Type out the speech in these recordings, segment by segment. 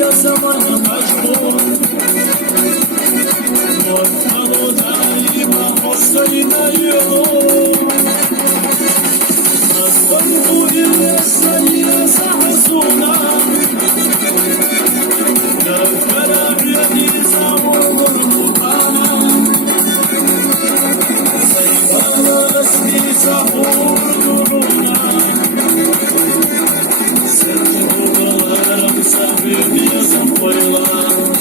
يا زمان مجنون وكانوا دائما حسين يوم أصبحوا إلى السيئة حسونا كالفلا بيدي زعور القرآن سيبانا نسكي زعور درونا Sabia só foi lá.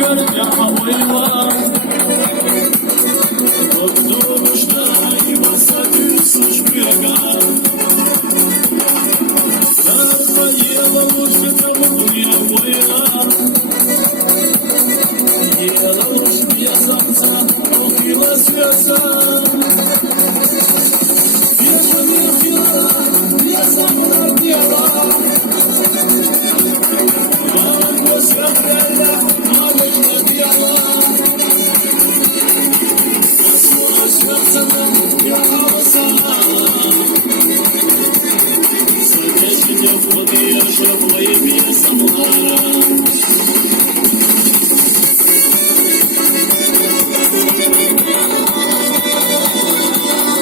Görünce havayla Tutmuşlar ayvasa düzsüz büyüga Sarpayela uçta muya boyla Yela uçta zamsa okila siyasa Yaşam yakila yasamlar diyala Ağabey sevdele يا